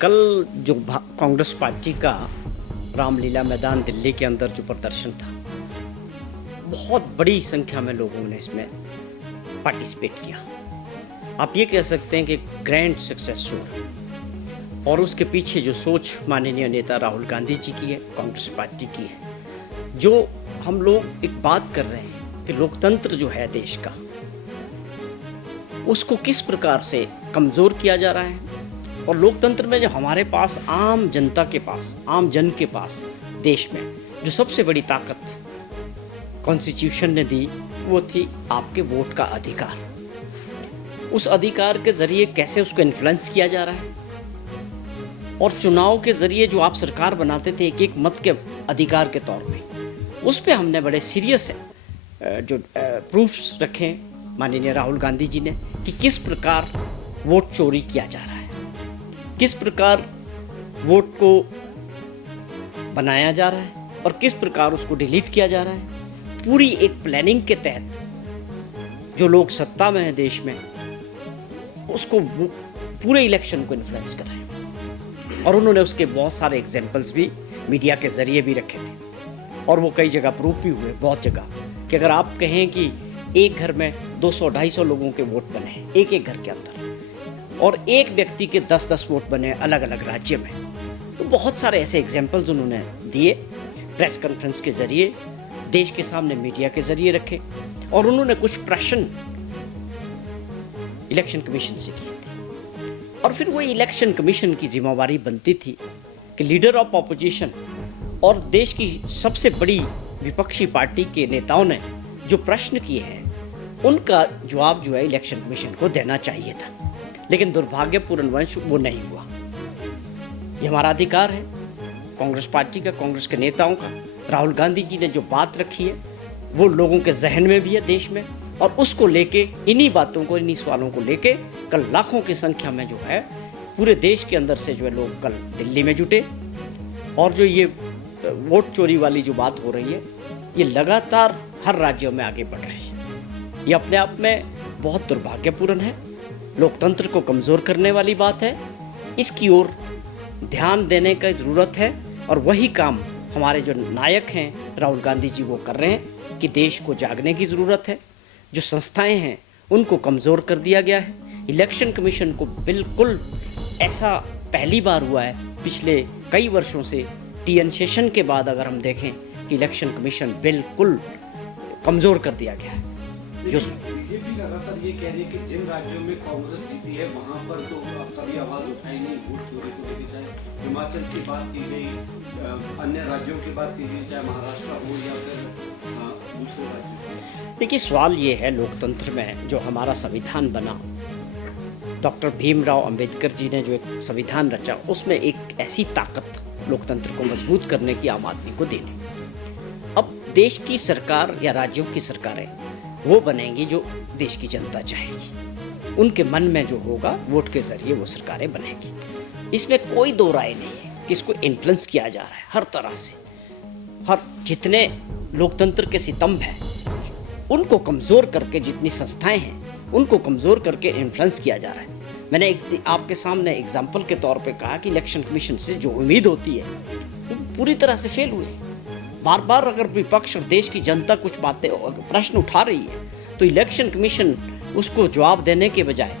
कल जो कांग्रेस पार्टी का रामलीला मैदान दिल्ली के अंदर जो प्रदर्शन था, बहुत बड़ी संख्या में लोगों ने इसमें पार्टिसिपेट किया। आप ये कह सकते हैं कि ग्रैंड सक्सेस स्टोरी। और उसके पीछे जो सोच माननीय नेता राहुल गांधी जी की है, कांग्रेस पार्टी की है, जो हम लोग एक बात कर रहे हैं कि लोकतंत्र जो है देश का, उसको किस प्रकार से कमज़ोर किया जा रहा है। और लोकतंत्र में जो हमारे पास आम जनता के पास, आम जन के पास देश में जो सबसे बड़ी ताकत कॉन्स्टिट्यूशन ने दी, वो थी आपके वोट का अधिकार। उस अधिकार के ज़रिए कैसे उसको इन्फ्लुएंस किया जा रहा है, और चुनाव के ज़रिए जो आप सरकार बनाते थे एक एक मत के अधिकार के तौर पे, उस पे हमने बड़े सीरियस जो प्रूफ्स रखे माननीय राहुल गांधी जी ने कि किस प्रकार वोट चोरी किया जा रहा है, किस प्रकार वोट को बनाया जा रहा है और किस प्रकार उसको डिलीट किया जा रहा है। पूरी एक प्लानिंग के तहत जो लोग सत्ता में हैं देश में, उसको पूरे इलेक्शन को इन्फ्लुएंस कर रहे हैं। और उन्होंने उसके बहुत सारे एग्जाम्पल्स भी मीडिया के ज़रिए भी रखे थे, और वो कई जगह प्रूफ भी हुए, बहुत जगह, कि अगर आप कहें कि एक घर में 200-250 लोगों के वोट बने हैं एक एक घर के अंदर, और एक व्यक्ति के 10-10 वोट बने अलग अलग राज्य में, तो बहुत सारे ऐसे एग्जाम्पल्स उन्होंने दिए, प्रेस कॉन्फ्रेंस के ज़रिए, देश के सामने मीडिया के ज़रिए रखे। और उन्होंने कुछ प्रश्न इलेक्शन कमीशन से किए थे, और फिर वो इलेक्शन कमीशन की जिम्मेवारी बनती थी कि लीडर ऑफ ऑपोजिशन और देश की सबसे बड़ी विपक्षी पार्टी के नेताओं ने जो प्रश्न किए हैं, उनका जवाब जो है इलेक्शन कमीशन को देना चाहिए था। लेकिन दुर्भाग्यपूर्ण वंश वो नहीं हुआ। ये हमारा अधिकार है, कांग्रेस पार्टी का, कांग्रेस के नेताओं का। राहुल गांधी जी ने जो बात रखी है वो लोगों के जहन में भी है देश में, और उसको लेके, इन्हीं बातों को, इन्हीं सवालों को लेके कल लाखों की संख्या में जो है पूरे देश के अंदर से जो है लोग कल दिल्ली में जुटे। और जो ये वोट चोरी वाली जो बात हो रही है, ये लगातार हर राज्यों में आगे बढ़ रही है। ये अपने आप में बहुत दुर्भाग्यपूर्ण है, लोकतंत्र को कमज़ोर करने वाली बात है। इसकी ओर ध्यान देने की ज़रूरत है, और वही काम हमारे जो नायक हैं राहुल गांधी जी वो कर रहे हैं कि देश को जागने की ज़रूरत है। जो संस्थाएं हैं उनको कमज़ोर कर दिया गया है। इलेक्शन कमीशन को बिल्कुल, ऐसा पहली बार हुआ है पिछले कई वर्षों से, टीएन शेषन के बाद अगर हम देखें कि इलेक्शन कमीशन बिल्कुल कमज़ोर कर दिया गया है। जो बीजेपी लगातार ये कह रही है कि जिन राज्यों में कांग्रेस जीती है वहां पर तो कभी आवाज उठाई नहीं वोट चोरी को लेकर, चाहे हिमाचल की बात की गई, अन्य राज्यों की बात की गई, चाहे महाराष्ट्र हो या फिर दूसरे राज्य। देखिए, सवाल ये है, लोकतंत्र में जो हमारा संविधान बना, डॉक्टर भीमराव अंबेडकर जी ने जो एक संविधान रचा, उसमें एक ऐसी ताकत लोकतंत्र को मजबूत करने की आम आदमी को देने। अब देश की सरकार या राज्यों की सरकारें वो बनेंगी जो देश की जनता चाहेगी, उनके मन में जो होगा वोट के ज़रिए वो सरकारें बनेगी। इसमें कोई दो राय नहीं है कि इसको इन्फ्लुएंस किया जा रहा है हर तरह से। हर जितने लोकतंत्र के सितंभ हैं उनको कमज़ोर करके, जितनी संस्थाएं हैं उनको कमज़ोर करके इन्फ्लुएंस किया जा रहा है। मैंने आपके सामने एग्जाम्पल के तौर पे कहा कि इलेक्शन कमीशन से जो उम्मीद होती है वो पूरी तरह से फेल हुई। बार बार अगर विपक्ष और देश की जनता कुछ बातें, प्रश्न उठा रही है, तो इलेक्शन कमीशन उसको जवाब देने के बजाय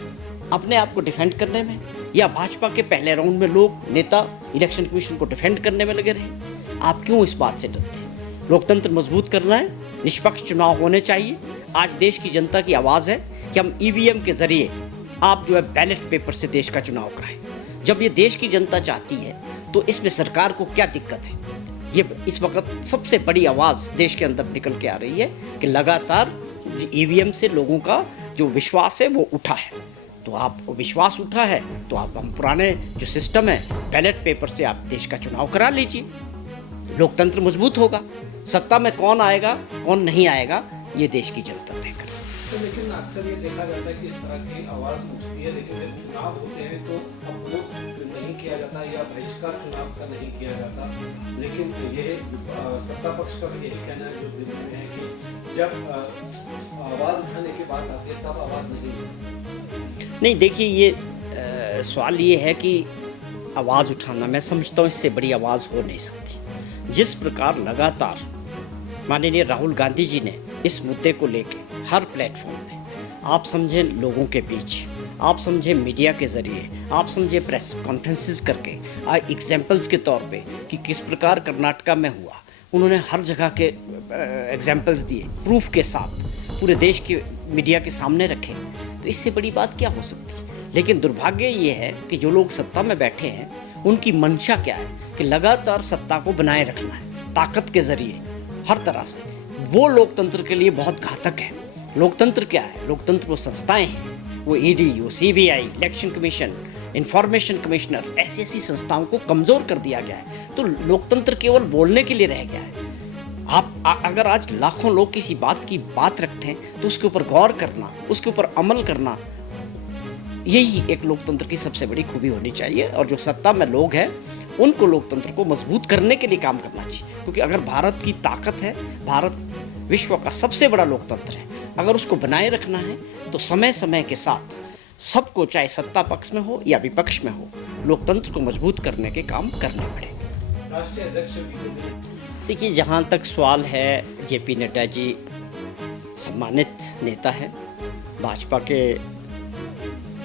अपने आप को डिफेंड करने में, या भाजपा के पहले राउंड में लोग, नेता इलेक्शन कमीशन को डिफेंड करने में लगे रहे। आप क्यों इस बात से डरते हैं? लोकतंत्र मजबूत करना है, निष्पक्ष चुनाव होने चाहिए। आज देश की जनता की आवाज़ है कि हम ईवीएम के ज़रिए आप जो है बैलेट पेपर से देश का चुनाव कराएं। जब ये देश की जनता चाहती है तो इसमें सरकार को क्या दिक्कत है? ये इस वक्त सबसे बड़ी आवाज़ देश के अंदर निकल के आ रही है कि लगातार ईवीएम से लोगों का जो विश्वास है वो उठा है। तो आप विश्वास उठा है तो आप हम पुराने जो सिस्टम है बैलेट पेपर से आप देश का चुनाव करा लीजिए, लोकतंत्र मजबूत होगा। सत्ता में कौन आएगा कौन नहीं आएगा ये देश की जनता तय करे। तो लेकिन अक्सर ये देखा जाता है कि इस तरह की आवाज़ उठती है, लेकिन जब चुनाव होते हैं तो अपोज नहीं किया जाता या बहिष्कार चुनाव का नहीं किया जाता। लेकिन ये सत्ता पक्ष का भी यही कहना है जो दिल्ली में है कि जब आवाज़ उठाने की बात आती है तब आवाज़ नहीं। देखिए, ये सवाल ये है कि आवाज़ उठाना, मैं समझता हूँ इससे बड़ी आवाज़ हो नहीं सकती। जिस प्रकार लगातार माननीय राहुल गांधी जी ने इस मुद्दे को लेके हर प्लेटफॉर्म पे, आप समझें लोगों के बीच, आप समझें मीडिया के ज़रिए, आप समझें प्रेस कॉन्फ्रेंसेस करके, एग्जाम्पल्स के तौर पे कि किस प्रकार कर्नाटका में हुआ, उन्होंने हर जगह के एग्जाम्पल्स दिए, प्रूफ के साथ पूरे देश के मीडिया के सामने रखे, तो इससे बड़ी बात क्या हो सकती है। लेकिन दुर्भाग्य ये है कि जो लोग सत्ता में बैठे हैं उनकी मंशा क्या है कि लगातार सत्ता को बनाए रखना है ताकत के ज़रिए हर तरह से। वो लोकतंत्र के लिए बहुत घातक है। लोकतंत्र क्या है? लोकतंत्र वो संस्थाएं हैं, वो ईडी, वो CBI, election commission, information commissioner, ऐसी संस्थाओं को कमज़ोर कर दिया गया है। तो लोकतंत्र केवल बोलने के लिए रह गया है। आप अगर आज लाखों लोग किसी बात की बात रखते हैं तो उसके ऊपर गौर करना, उसके ऊपर अमल करना, यही एक लोकतंत्र की सबसे बड़ी खूबी होनी चाहिए। और जो सत्ता में लोग हैं उनको लोकतंत्र को मजबूत करने के लिए काम करना चाहिए, क्योंकि अगर भारत की ताकत है, भारत विश्व का सबसे बड़ा लोकतंत्र है, अगर उसको बनाए रखना है तो समय समय के साथ सबको, चाहे सत्ता पक्ष में हो या विपक्ष में हो, लोकतंत्र को मजबूत करने के काम करने पड़ेंगे। राष्ट्रीय अध्यक्ष देखिए, जहाँ तक सवाल है, जेपी नड्डा जी सम्मानित नेता है, भाजपा के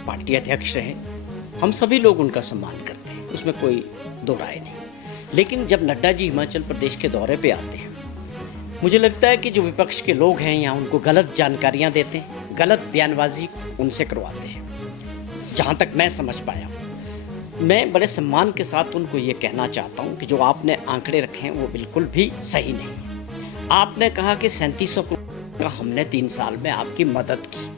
पार्टी अध्यक्ष रहे, हम सभी लोग उनका सम्मान करते हैं, उसमें कोई दो राय नहीं। लेकिन जब नड्डा जी हिमाचल प्रदेश के दौरे पे आते हैं, मुझे लगता है कि जो विपक्ष के लोग हैं यहाँ उनको गलत जानकारियाँ देते हैं, गलत बयानबाजी उनसे करवाते हैं। जहाँ तक मैं समझ पाया, मैं बड़े सम्मान के साथ उनको ये कहना चाहता हूँ कि जो आपने आंकड़े रखे हैं वो बिल्कुल भी सही नहीं है। आपने कहा कि 3700 करोड़ का हमने 3 साल में आपकी मदद की।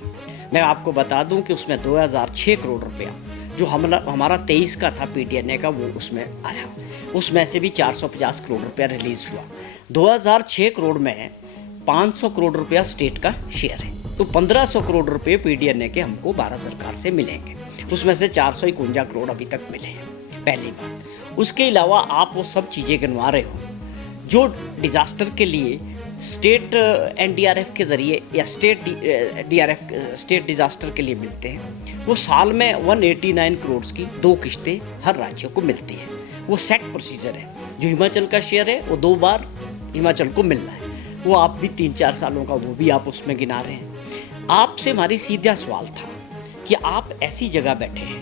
मैं आपको बता दूं कि उसमें 2006 करोड़ रुपया जो हमारा 23 का था पीडीएनए का, वो उसमें आया। उसमें से भी 450 करोड़ रुपया रिलीज़ हुआ। 2006 करोड़ में 500 करोड़ रुपया स्टेट का शेयर है, तो 1500 करोड़ रुपये पीडीएनए के हमको भारत सरकार से मिलेंगे। उसमें से 451 करोड़ अभी तक मिले हैं, पहली बात। उसके अलावा आप वो सब चीज़ें गिनवा रहे हो जो डिज़ास्टर के लिए स्टेट एनडीआरएफ के ज़रिए या स्टेट डिज़ास्टर के लिए मिलते हैं। वो साल में 189 करोड़ की 2 किश्तें हर राज्य को मिलती हैं। वो सेट प्रोसीजर है। जो हिमाचल का शेयर है वो 2 बार हिमाचल को मिलना है, वो आप भी 3-4 सालों का वो भी आप उसमें गिना रहे हैं। आपसे हमारी सीधा सवाल था कि आप ऐसी जगह बैठे हैं,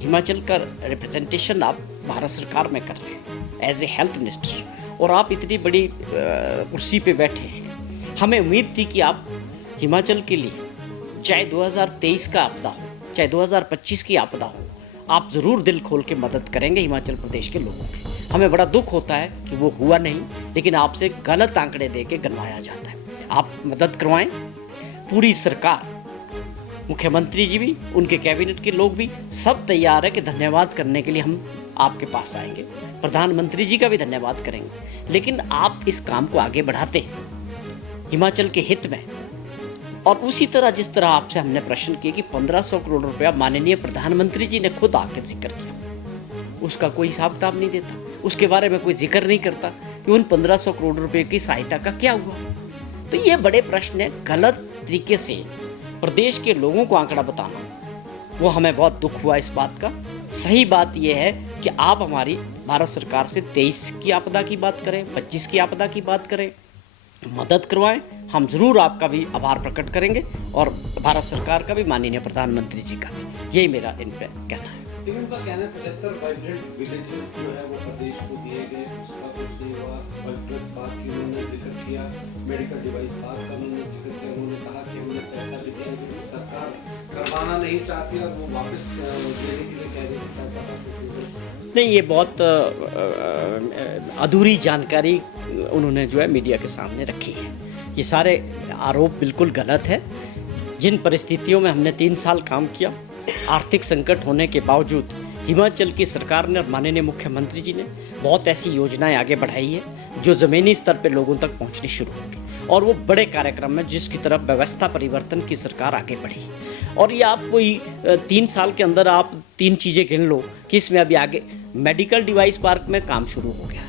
हिमाचल का रिप्रेजेंटेशन आप भारत सरकार में कर रहे हैं एज ए हेल्थ मिनिस्टर, और आप इतनी बड़ी कुर्सी पे बैठे हैं। हमें उम्मीद थी कि आप हिमाचल के लिए, चाहे 2023 का आपदा हो, चाहे 2025 की आपदा हो, आप ज़रूर दिल खोल के मदद करेंगे हिमाचल प्रदेश के लोगों की। हमें बड़ा दुख होता है कि वो हुआ नहीं, लेकिन आपसे गलत आंकड़े दे के गनवाया जाता है। आप मदद करवाएं। पूरी सरकार, मुख्यमंत्री जी भी, उनके कैबिनेट के लोग भी सब तैयार है कि धन्यवाद करने के लिए हम आपके पास आएंगे। प्रधानमंत्री जी का भी धन्यवाद करेंगे। लेकिन आप इस काम को आगे बढ़ाते हैं हिमाचल के हित में। और उसी तरह जिस तरह आपसे हमने प्रश्न किए कि 1500 करोड़ रुपया माननीय प्रधानमंत्री जी ने खुद आके जिक्र किया, उसका कोई हिसाब किताब नहीं देता, उसके बारे में कोई जिक्र नहीं करता कि उन 1500 करोड़ रुपए की सहायता का क्या हुआ। तो ये बड़े प्रश्न है। गलत तरीके से प्रदेश के लोगों को आंकड़ा बताना, वो हमें बहुत दुख हुआ इस बात का। सही बात यह है कि आप हमारी भारत सरकार से 23 की आपदा की बात करें, 25 की आपदा की बात करें, मदद करवाएं। हम ज़रूर आपका भी आभार प्रकट करेंगे, और भारत सरकार का भी, माननीय प्रधानमंत्री जी का भी। यही मेरा इन पर कहना है। लेकिन उनका कहना है 75 वाइब्रेंट विलेजेस जो है वो प्रदेश को दिए गए, उसका कुछ नहीं हुआ। वाइब्रेंट पार्क की उन्होंने जिक्र किया, मेडिकल डिवाइस पार्क का उन्होंने जिक्र किया। उन्होंने कहा कि उन्हें पैसा भी दिया, लेकिन सरकार करवाना नहीं चाहती और वो वापस देने के लिए कह रही है पैसा वापस दे। नहीं, ये बहुत अधूरी जानकारी उन्होंने जो है मीडिया के सामने रखी है। ये सारे आरोप बिल्कुल गलत है। जिन परिस्थितियों में हमने 3 साल काम किया, आर्थिक संकट होने के बावजूद हिमाचल की सरकार ने और माननीय मुख्यमंत्री जी ने बहुत ऐसी योजनाएं आगे बढ़ाई है जो ज़मीनी स्तर पे लोगों तक पहुंचनी शुरू होगी, और वो बड़े कार्यक्रम में जिसकी तरफ व्यवस्था परिवर्तन की सरकार आगे बढ़ी। और ये आप कोई 3 साल के अंदर आप 3 चीज़ें गिन लो कि इसमें अभी आगे मेडिकल डिवाइस पार्क में काम शुरू हो गया है,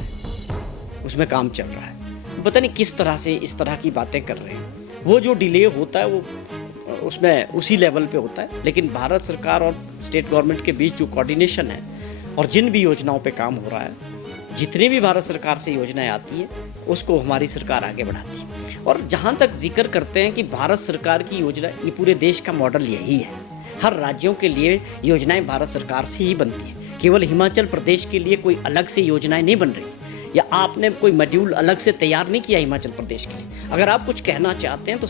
उसमें काम चल रहा है। पता नहीं किस तरह से इस तरह की बातें कर रहे हैं। वो जो डिले होता है वो उसमें उसी लेवल पे होता है, लेकिन भारत सरकार और स्टेट गवर्नमेंट के बीच जो कोऑर्डिनेशन है और जिन भी योजनाओं पे काम हो रहा है, जितनी भी भारत सरकार से योजनाएं आती हैं, उसको हमारी सरकार आगे बढ़ाती है। और जहाँ तक जिक्र करते हैं कि भारत सरकार की योजना, ये पूरे देश का मॉडल यही है। हर राज्यों के लिए योजनाएं भारत सरकार से ही बनती हैं। केवल हिमाचल प्रदेश के लिए कोई अलग से योजनाएं नहीं बन रही, या आपने कोई मॉड्यूल अलग से तैयार नहीं किया हिमाचल प्रदेश के लिए। अगर आप कुछ कहना चाहते हैं तो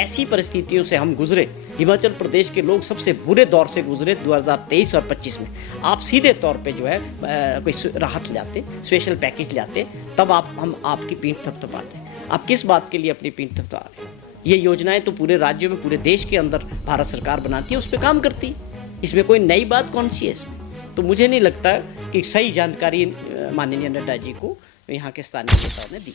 ऐसी परिस्थितियों से हम गुजरे, हिमाचल प्रदेश के लोग सबसे बुरे दौर से गुजरे 2023 और 25 में। आप सीधे तौर पे जो है कोई राहत लाते, स्पेशल पैकेज लाते, तब हम आपकी पीठ थपथपाते। आप किस बात के लिए अपनी पीठ थपथपा रहे हैं? ये योजनाएं तो पूरे राज्यों में, पूरे देश के अंदर भारत सरकार बनाती है, उस पर काम करती है। इसमें कोई नई बात कौन सी है इसमें? तो मुझे नहीं लगता कि सही जानकारी माननीय नड्डा जी को यहाँ के स्थानीय नेताओं ने दी।